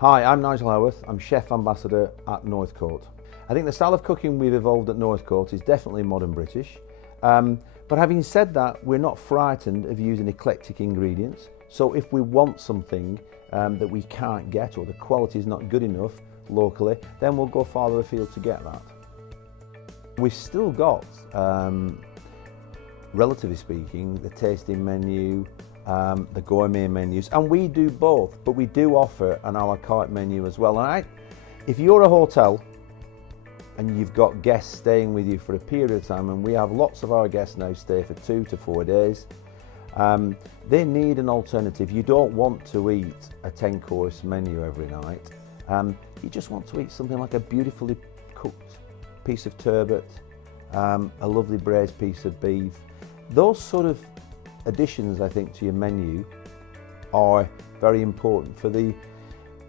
Hi, I'm Nigel Howarth. I'm Chef Ambassador at Northcote. I think the style of cooking we've evolved at Northcote is definitely modern British. But having said that, we're not frightened of using eclectic ingredients. So if we want something that we can't get or the quality is not good enough locally, then we'll go farther afield to get that. We've still got, relatively speaking, the tasting menu, the gourmet menus, and we do both, but we do offer an a la carte menu as well. And if you're a hotel and you've got guests staying with you for a period of time, and we have lots of our guests now stay for 2 to 4 days, they need an alternative. You don't want to eat a 10-course menu every night. You just want to eat something like a beautifully cooked piece of turbot, a lovely braised piece of beef. Those sort of additions, I think, to your menu are very important for the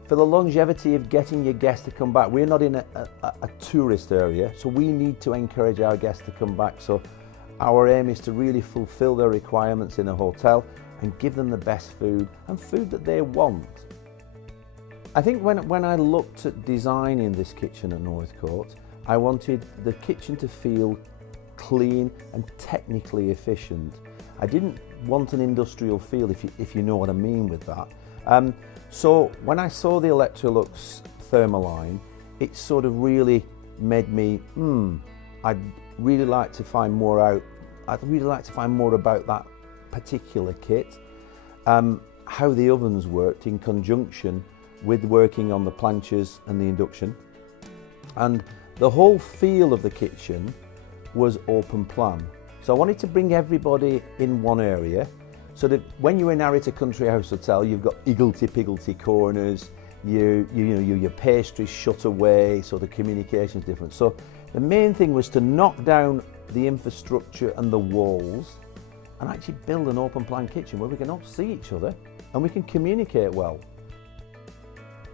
longevity of getting your guests to come back. We're not in a tourist area, so we need to encourage our guests to come back. So our aim is to really fulfill their requirements in a hotel and give them the best food and food that they want. I think when I looked at designing this kitchen at Northcote, I wanted the kitchen to feel clean and technically efficient. I didn't want an industrial feel, if you know what I mean with that. So when I saw the Electrolux Thermaline, it sort of really made me, I'd really like to find more out. I'd really like to find more about that particular kit, how the ovens worked in conjunction with working on the planches and the induction. And the whole feel of the kitchen was open plan. So I wanted to bring everybody in one area, so that when you inherit a country house hotel, you've got higgledy-piggledy corners, your pastries shut away, so the communication's different. So the main thing was to knock down the infrastructure and the walls and actually build an open plan kitchen where we can all see each other and we can communicate well.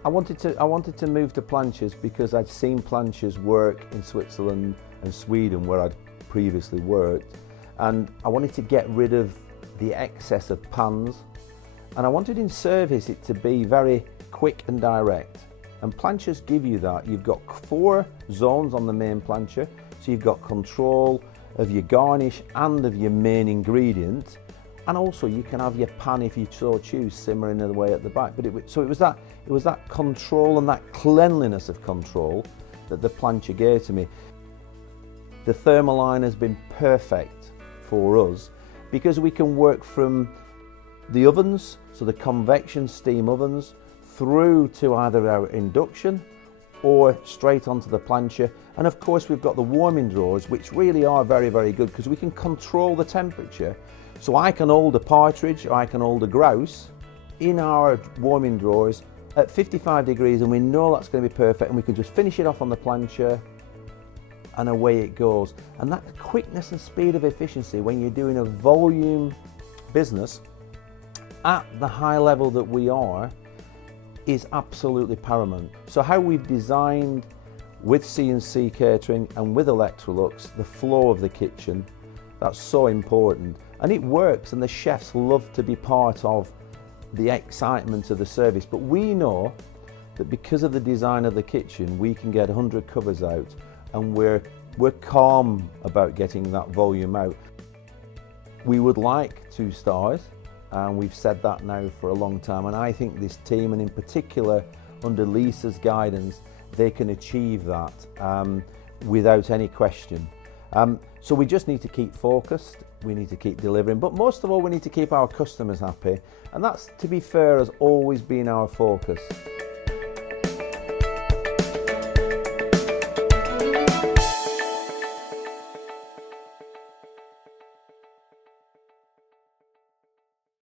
I wanted to move to planches because I'd seen planches work in Switzerland and Sweden where I'd previously worked, and I wanted to get rid of the excess of pans, and I wanted in service it to be very quick and direct, and planches give you that. You've got 4 zones on the main plancher, so you've got control of your garnish and of your main ingredient, and also you can have your pan, if you so choose, simmering away at the back. But it was that control and that cleanliness of control that the plancher gave to me. The Thermaline has been perfect for us because we can work from the ovens, so the convection steam ovens, through to either our induction or straight onto the plancher. And of course we've got the warming drawers, which really are very, very good because we can control the temperature. So I can hold a partridge or I can hold a grouse in our warming drawers at 55 degrees, and we know that's going to be perfect, and we can just finish it off on the plancher and away it goes. And that quickness and speed of efficiency when you're doing a volume business at the high level that we are is absolutely paramount. So how we've designed with C&C Catering and with Electrolux the flow of the kitchen, that's so important, and it works, and the chefs love to be part of the excitement of the service. But we know that because of the design of the kitchen, we can get 100 covers out, and we're calm about getting that volume out. We would like 2 stars, and we've said that now for a long time, and I think this team, and in particular under Lisa's guidance, they can achieve that without any question. So we just need to keep focused, we need to keep delivering, but most of all we need to keep our customers happy, and that's, to be fair, has always been our focus.